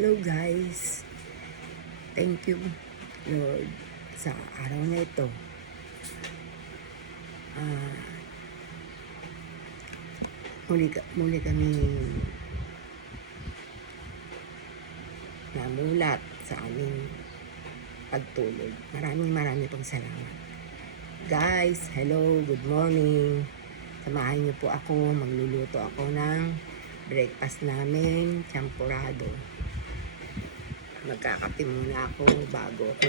Hello guys. Thank you Lord sa araw na ito. Ah, muli kami namulat sa aming pagtulog. Maraming pong salamat. Guys, hello, good morning. Samahan niyo po ako, magluluto ako ng breakfast namin, champurado. Magkakape muna ako bago ako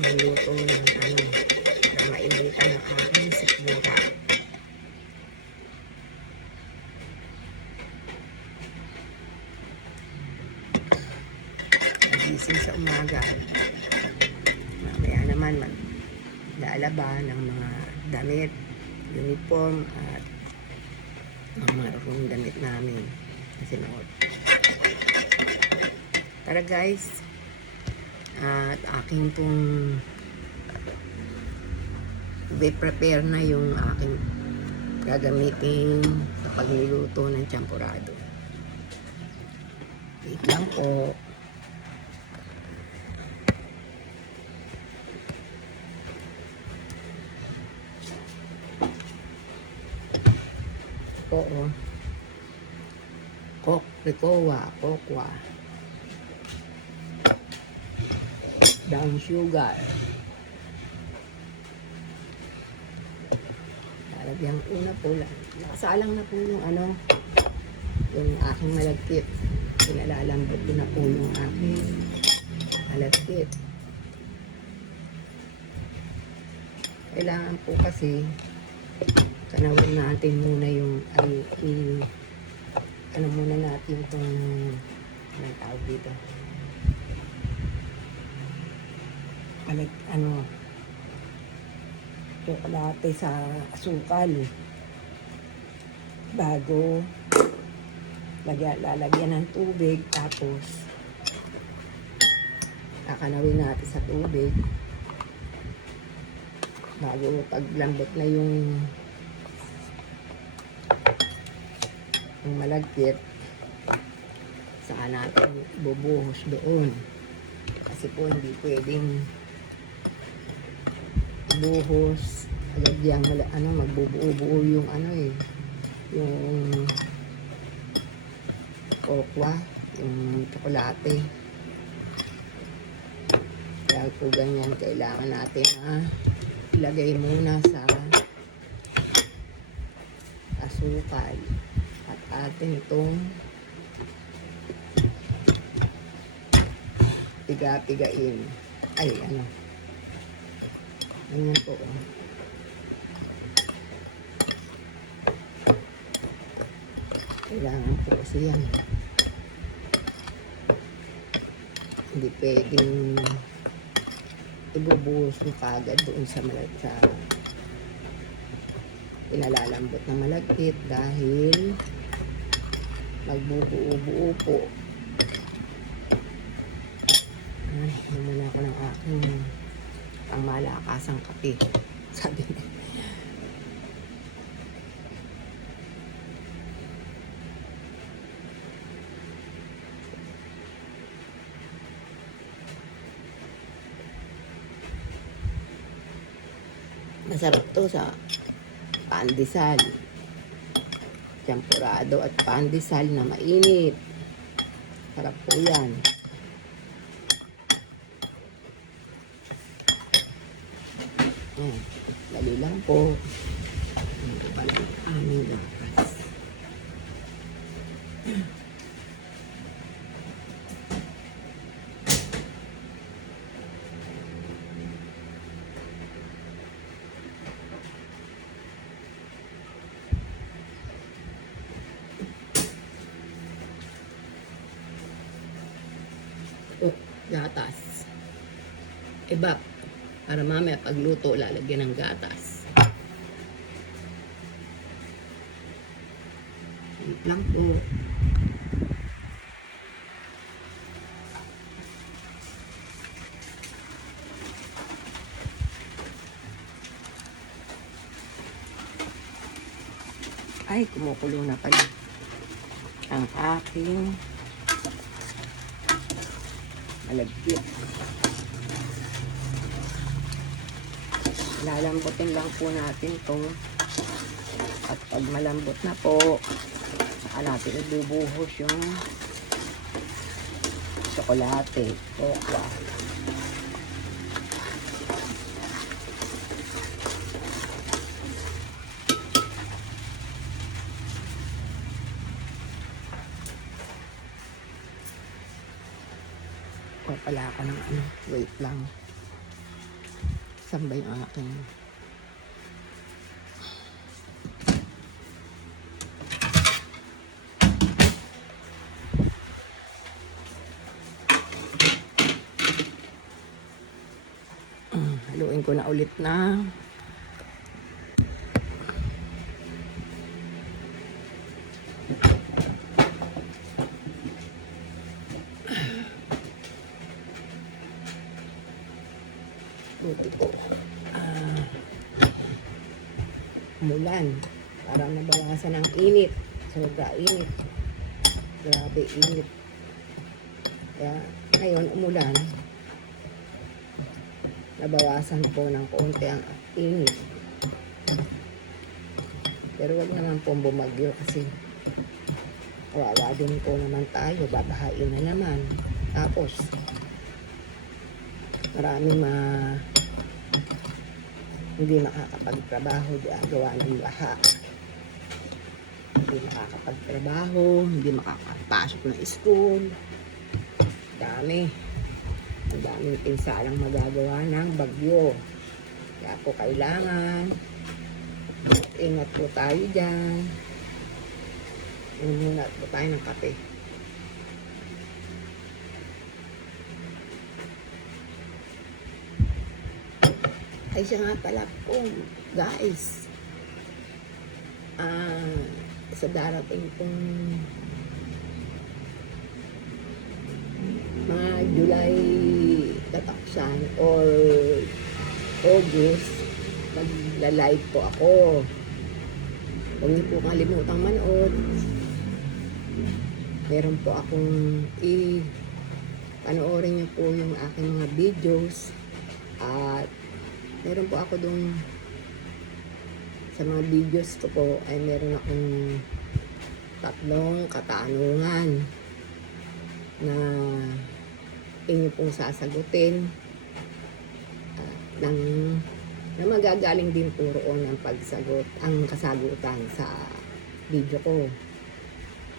magluto ng para mainitan ng aking sikmura. Nagising sa umaga. Mamaya naman lalaba ng mga damit, uniform at mga damit namin na sinuot. Tara guys, at aking pong prepare na yung aking gagamitin sa pagluluto ng champurado. Wait lang po. Oo. Kokwa. Brown sugar. Lalagyan una po lang. Nakasalang na po yung yung aking malagkit. Pinalalambot ko na po yung aking malagkit. Kailangan po kasi tanawin natin muna yung muna natin itong anong tawag dito. Tsokolate sa asukal bago lalagyan ng tubig, tapos kakanawin natin sa tubig bago paglambot na yung malagkit, saka natin bubuhos doon, kasi po hindi pwedeng buhos agad yung magbubuo-buo yung yung kokwa, yung tsokolate. Kaya po ganyan, kailangan natin ilagay muna sa asukal at atin itong piga-pigain. Ganyan po. Kailangan po kasi yan. Hindi pwedeng ibubuhos mo kagad doon sa pinalalambot na malagkit dahil magbubuo-buo po. Muna ako ng aking pangmalakasang kape. Sabi niya. Masarap to sa pandesal. Champurado at pandesal na mainit. Sarap po yan. Dali lang po. Aming lakas. Gatas. Iba. Para mamaya pagluto, lalagyan ng gatas. Wait lang po. Ay, kumukulo na pala ang aking malagkit. Lalambutin lang po natin to. At pag malambot na po, saka natin ibubuhos yung tsokolate. Okra. O pala ako ng ano, wait lang. Saan ba yung aking? Haluin ko na ulit na. Buti po. Umulan. Parang nabawasan ng init. Sobra init. Grabe init. Kaya ngayon umulan. Nabawasan po ng konti ang init. Pero wag naman po bumagyo kasi kawawa din po naman tayo. Babahain na naman. Tapos maraming hindi makakapagtrabaho gawa ng baha. Hindi makakapagtrabaho, hindi makakapasok ng school. Dami. Ang daming pinsalang magagawa ng bagyo. Kaya po kailangan ingat po tayo dyan. Muna po tayo ng kape. Ay siya nga pala po, guys. Sa darating pong mga July kataksan or August, magla-live po ako. Huwag niyo po kalimutang manood. Meron po akong panoorin niyo po yung aking mga videos. At meron po ako dun sa mga videos ko po ay meron akong 3 katanungan na inyo pong sasagutin na magagaling din po roon ang kasagutan sa video ko.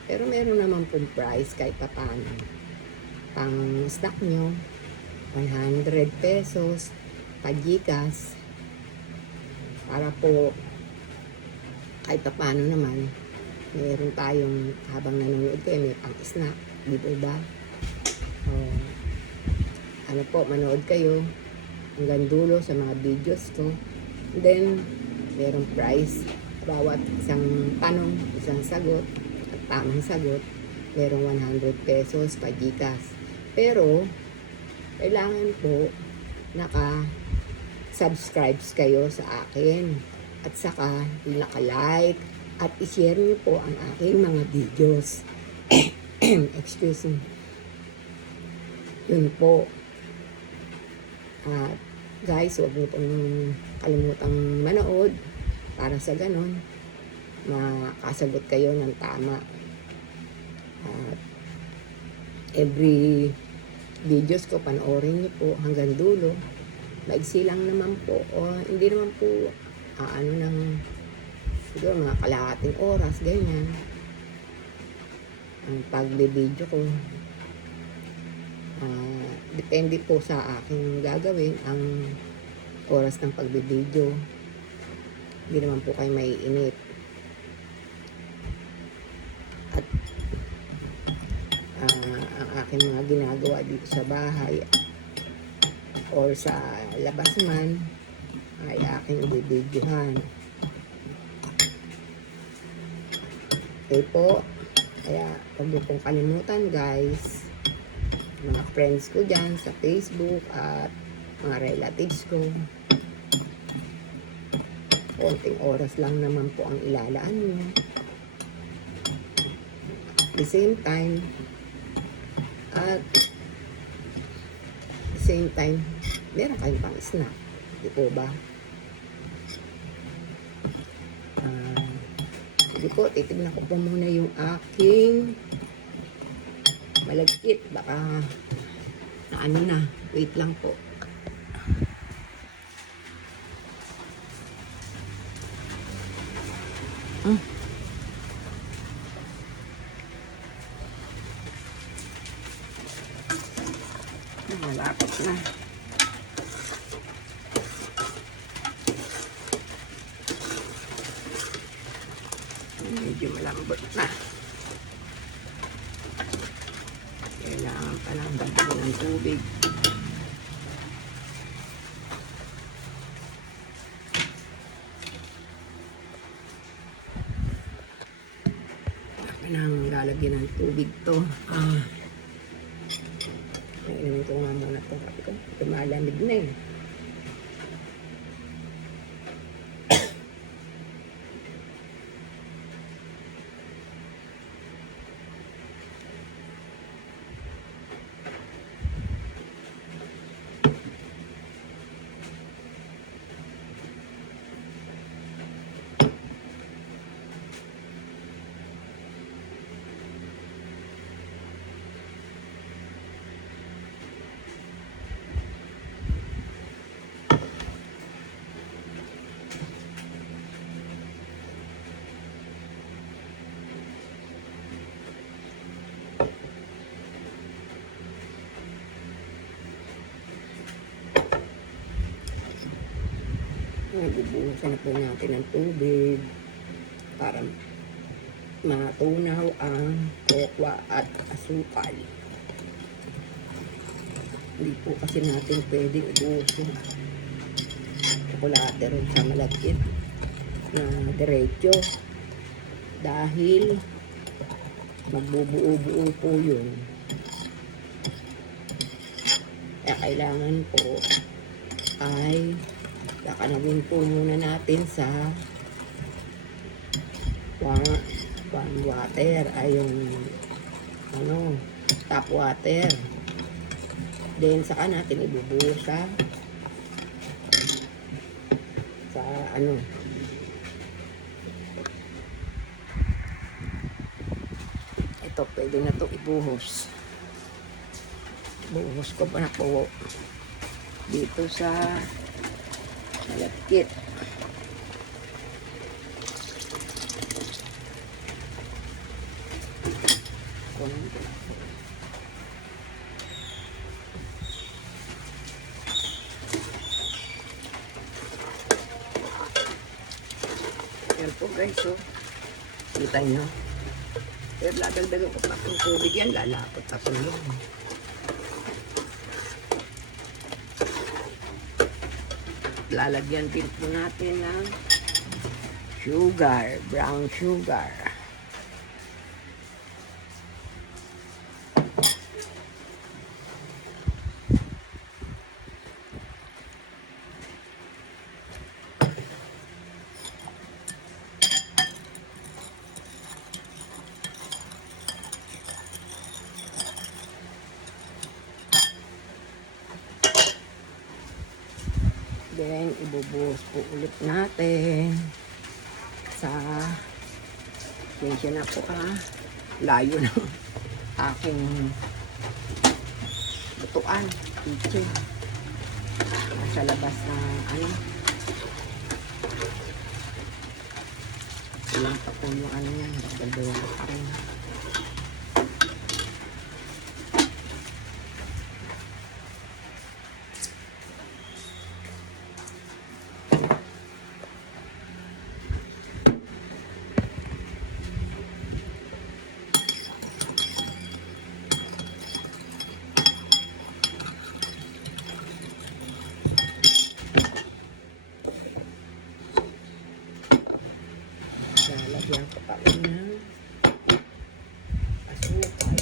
Pero meron naman pong price kahit paano. Pang snack nyo, 100 pesos, pa-GCash, para po kahit paano naman meron tayong habang nanonood kayo may pang-snack, di ba? Ano po, manood kayo hanggang dulo sa mga videos ko. Then merong prize bawat isang tanong, isang sagot at tamang sagot, merong 100 pesos pa GCash. Pero kailangan po naka-subscribe kayo sa akin at saka naka-like at i-share niyo po ang aking mga videos. Excuse me. Yun po. At guys, huwag niyo pong kalimutang manood para sa ganon makasagot kayo ng tama. At every videos ko panoorin niyo po hanggang dulo. Maigsi lang naman po, o hindi naman po ano ng siguro mga kalahating oras, ganyan ang pagbe-video ko. Depende po sa aking gagawin ang oras ng pagbe-video. Hindi naman po kayo maiinip. At ang aking mga ginagawa dito sa bahay or sa labas man ay aking ibibidyohan. Okay po. Kaya huwag niyo pong kalimutan guys, mga friends ko dyan sa Facebook at mga relatives ko. Konting oras lang naman po ang ilalaan nyo. At the same time, at same time, meron kayong pang snack. Di po ba? Hindi po, titignan ko po muna yung aking malagkit. Baka na ano na. Wait lang po. Malapit na. Medyo malambot na. Kailangan pa lang dagdagan ng tubig. Nang lalagyan ng tubig to. Inumin ko nga muna ito. Ito malamig na eh. Bubuhusan na po natin ng tubig para matunaw ang kokwa at asukal. Hindi po kasi natin pwedeng ubusin tsokolate rin sa malagkit na diretso dahil magbubuo-buo po yun. Kaya kailangan po ay kakanawin po muna natin sa warm water ay yung tap water. Then saka natin ibubuhos sa ito pwede na to ibuhos. Buhos ko pa na po dito sa malagkit. Yan po guys, oh. Kita nyo. Pero ladagdagan ko pa ng tubig yan, lalapot ako yun. Lalagyan din po natin ng sugar, brown sugar. Then, ibubuhos po ulit natin sa na po layo ng aking lutuan, kitchen. Nasa labas ng ilang pa po yung yan, dagdagan ko pa rin. Lalagyan ko pa rin ng asukal.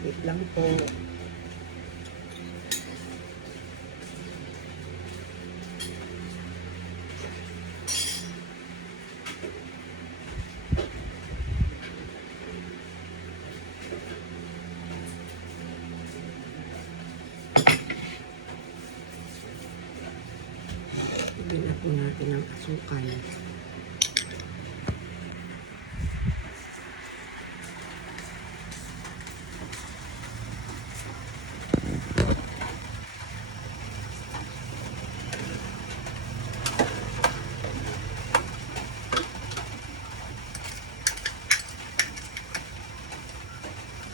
Wait lang po. po natin ng asukal.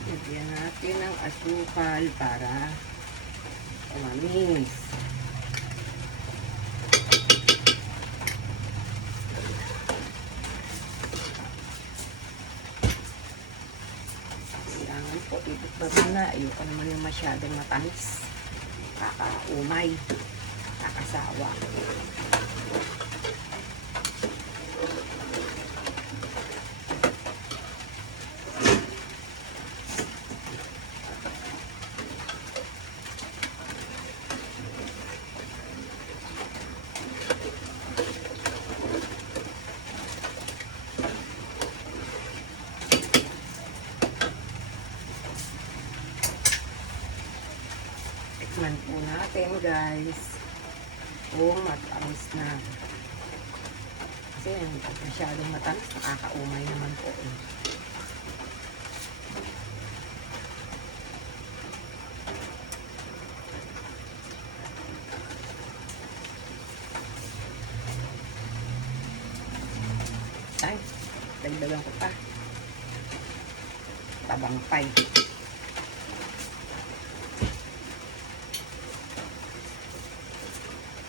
Lagyan natin ng asukal para umamis. Kailangan po itikman muna. Ayoko naman yung masyadong matamis. Kakaumay. Kakasawa. Tikman po natin guys kung matamis na. Kasi pag masyadong matamis, nakakaumay naman po eh. Ay, dagdagan ko pa. Tabang pay.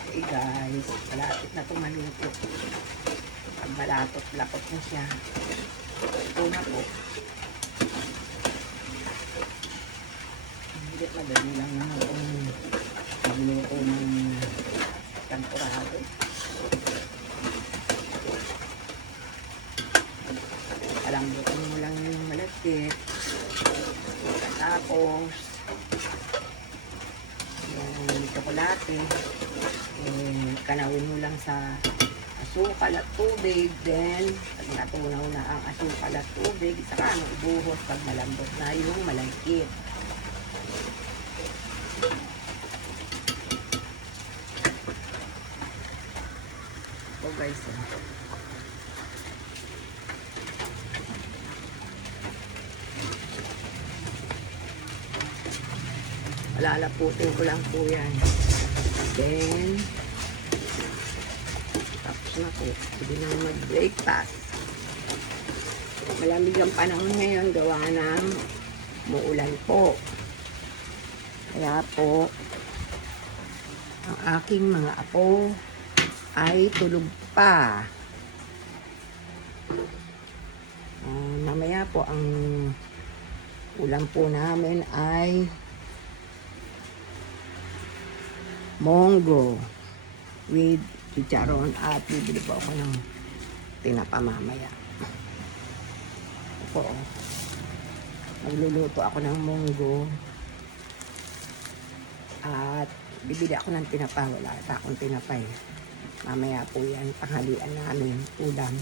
Okay guys, malapit na itong maluto. Pag malapot-lapot na siya, ito na po. Hindi, madali lang naman itong magluto ng tempurado. Palambutin mo lang yung malagkit. Tapos, yung tsokolate, kanawin mo lang sa asukal at tubig. Then, pag natunaw na ang asukal at tubig, saka ano, ibuhos pag malambot na yung malagkit. Ito guys, lalaputin ko lang po yan. Then, tapos na po. Hindi na mag-breakfast. Malamig ang panahon ngayon, gawa ng muulan po. Kaya po, ang aking mga apo ay tulog pa. Mamaya po, ang ulam po namin ay monggo with chicharon at bibili po ako ng tinapa mamaya. Ito, magluluto ako ng monggo at bibili ako ng tinapa. Wala pa akong tinapa eh. Mamaya po yan, tanghalian namin, ulam.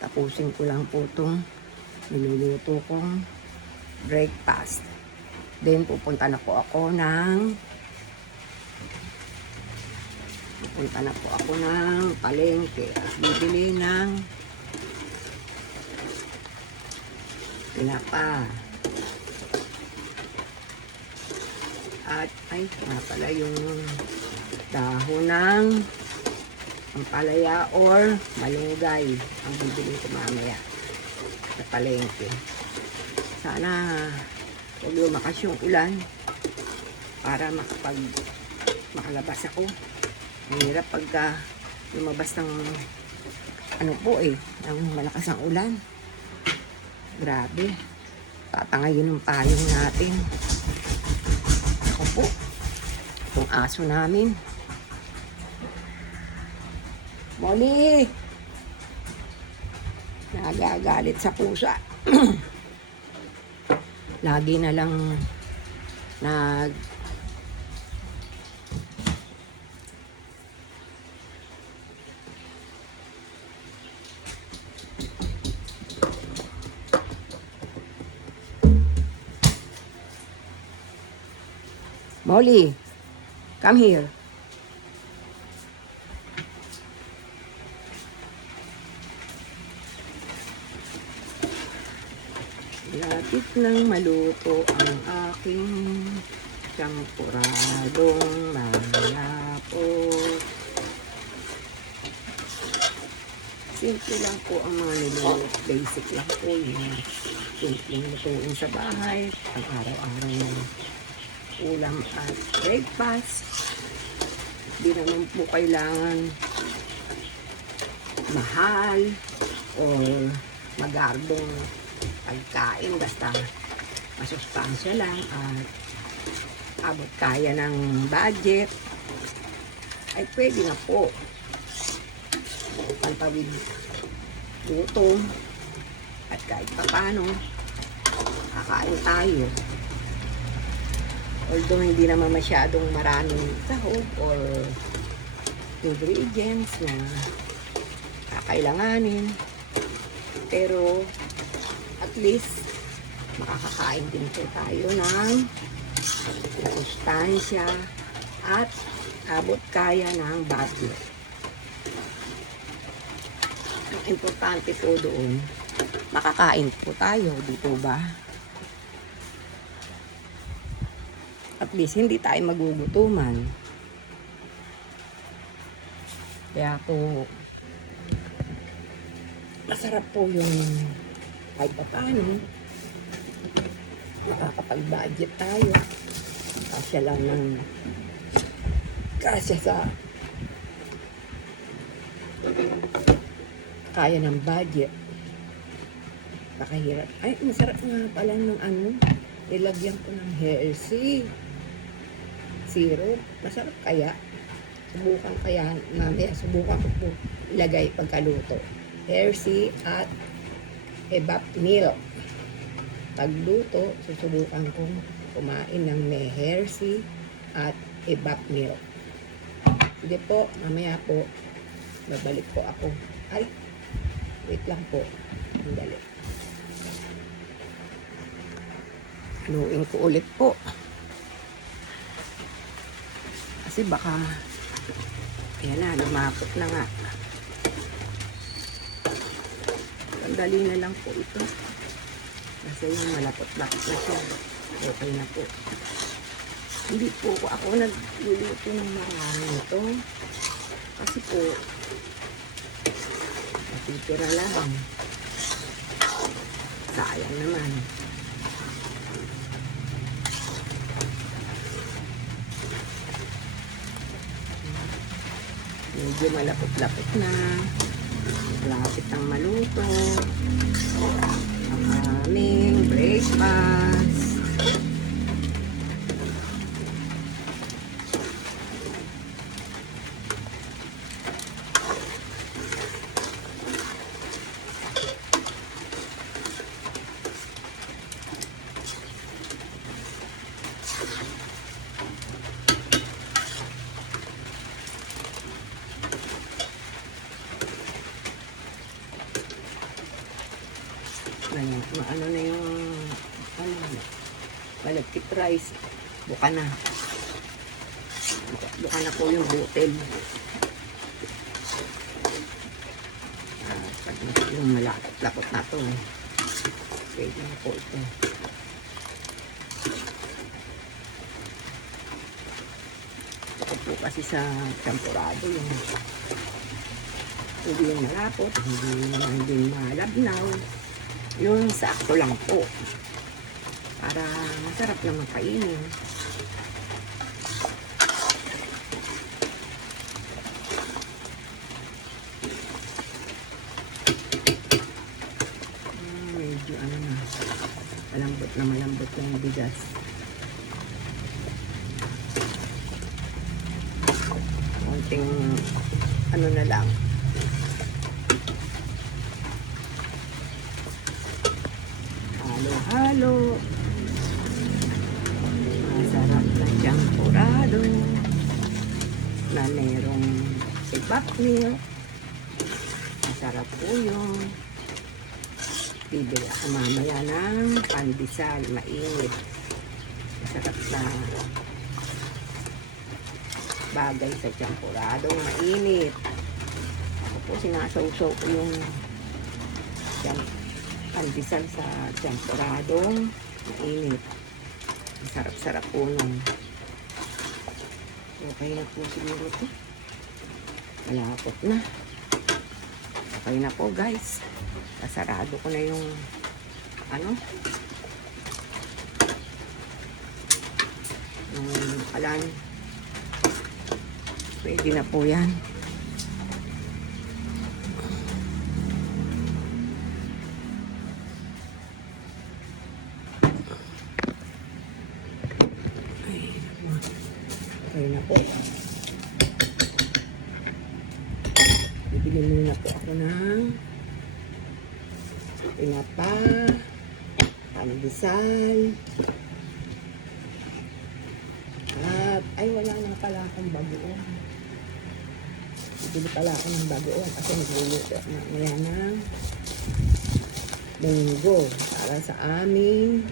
Tapusin ko lang po itong niluluto kong breakfast. Then, pupunta na po ako ng palengke. Bibili ng tinapa. At, ay, nga pala yung dahon ng ampalaya or malunggay ang bibili ko mamaya sa palengke. Sana huwag lumakas yung ulan para makalabas ako. Mahirap pagka lumabas ng ano po eh, ng malakas ang ulan. Grabe. Tatangayin yung payong natin. Ako po. Itong aso namin. Molly! Nagagalit sa pusa. Lagi na lang Molly, come here. Lapit nang maluto ang aking champuradong malapot. Simple lang po ang mga niluluto. Basic lang po yun. Simpleng lutuin sa bahay. Ang araw-araw ng ulam at breakfast. Di naman po kailangan mahal or magardong pagkain. Basta masustansya lang at abot kaya ng budget. Ay pwede na po. Pantawid gutom at kahit papano kakain tayo, although hindi naman masyadong maraming sahog or ingredients na kakailanganin, pero at least makakakain din po tayo ng sustansya at abot kaya ng budget. Importante po doon, makakain po tayo, dito ba? At least hindi tayo magugutuman. Kaya po, masarap po yung kahit pa paano, makakapag-budget tayo. Kasya lang ng kasya sa kaya ng budget. Nakahirap. Ay, masarap nga pala ng ano. Nilagyan ko ng Hershey syrup. Masarap kaya. Subukan kaya. Mamaya subukan ko po ilagay pagkaluto. Hershey at evap milk. Pagluto, susubukan kong kumain ng may Hershey at evap milk. Sige po, mamaya po. Babalik po ako. Ay, wait lang po. Sandali. Haluin ko ulit po. Kasi baka, ayan na, lumapot na nga. Sandali na lang po ito. Kasi yung malapot-lapot na siya. Okay na po. Hindi po ako nagluluto ng marami ito. Kasi po, natitira lang. Sayang naman. Medyo malapot-lapot na. Lapit ang maluto. Ang aming breakfast. Ano na yung malagkit rice, buka na po yung butil. Yung malapot na to, pwede na po ito. Ito po kasi sa champurado yung hindi yung malapot, hindi naman din malabnaw. Yung sakto lang po. Para masarap lang makainin. Medyo ano na. Malambot na yung bigas. Konting ano na lang. Halo. Masarap na champurado na merong evap milk. Masarap po yun. Bibili ako mamaya ng pandesal, mainit. Masarap na bagay sa champurado, mainit. Ako po sinasawsaw ko yung pandesal sa temperadong mainit. Ang sarap-sarap po nun. Okay na po siguro ito. Malapot na. Okay na po guys. Kasarado ko na yung yung kalan. Pwede na po yan. Okay na po. Bibili muna po ako ng tinapa, pandesal, at ay wala na pala akong bagoong. Bibili pala ako ng bagoong kasi nagluluto mamaya ng linggo para sa aming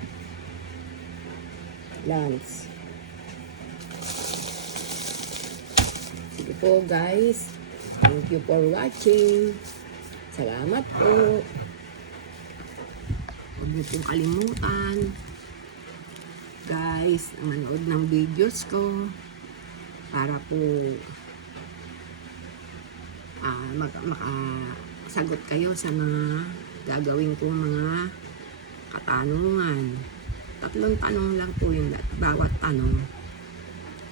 lunch. Sige po guys. Thank you for watching. Salamat po. Huwag niyo pong kalimutan, guys, manood ng videos ko para po makasagot kayo sa mga gagawin kong mga katanungan. 3 tanong lang po yung bawat tanong.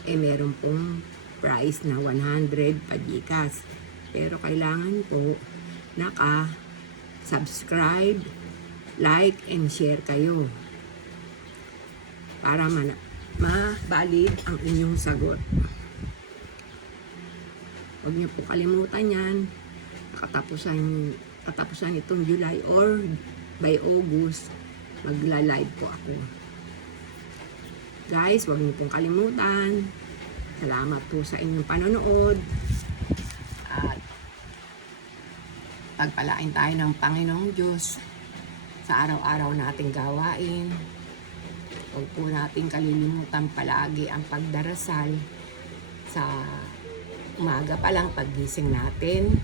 Meron pong price na 100 pa-GCash. Pero kailangan po naka-subscribe, like, and share kayo para ma-valid ang inyong sagot. Huwag niyo po kalimutan yan. Katapusan itong July or by August, magla-live po ako. Guys, huwag niyo pong kalimutan. Salamat po sa inyong panonood. At pagpalain tayo ng Panginoong Diyos sa araw-araw nating gawain. Huwag po nating kalilimutan palagi ang pagdarasal sa umaga pa lang paggising natin.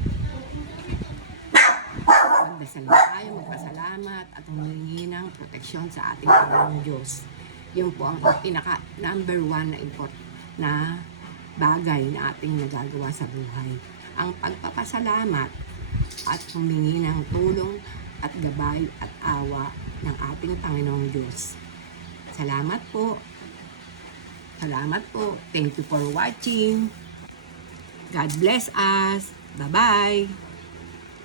Magdasal na tayo, magpasalamat at humingi ng proteksyon sa ating Panginoong Diyos. Yun po ang pinaka number 1 na bagay na ating nagagawa sa buhay. Ang pagpapasalamat at humingi ng tulong at gabay at awa ng ating Panginoong Diyos. Salamat po. Salamat po. Thank you for watching. God bless us. Bye-bye.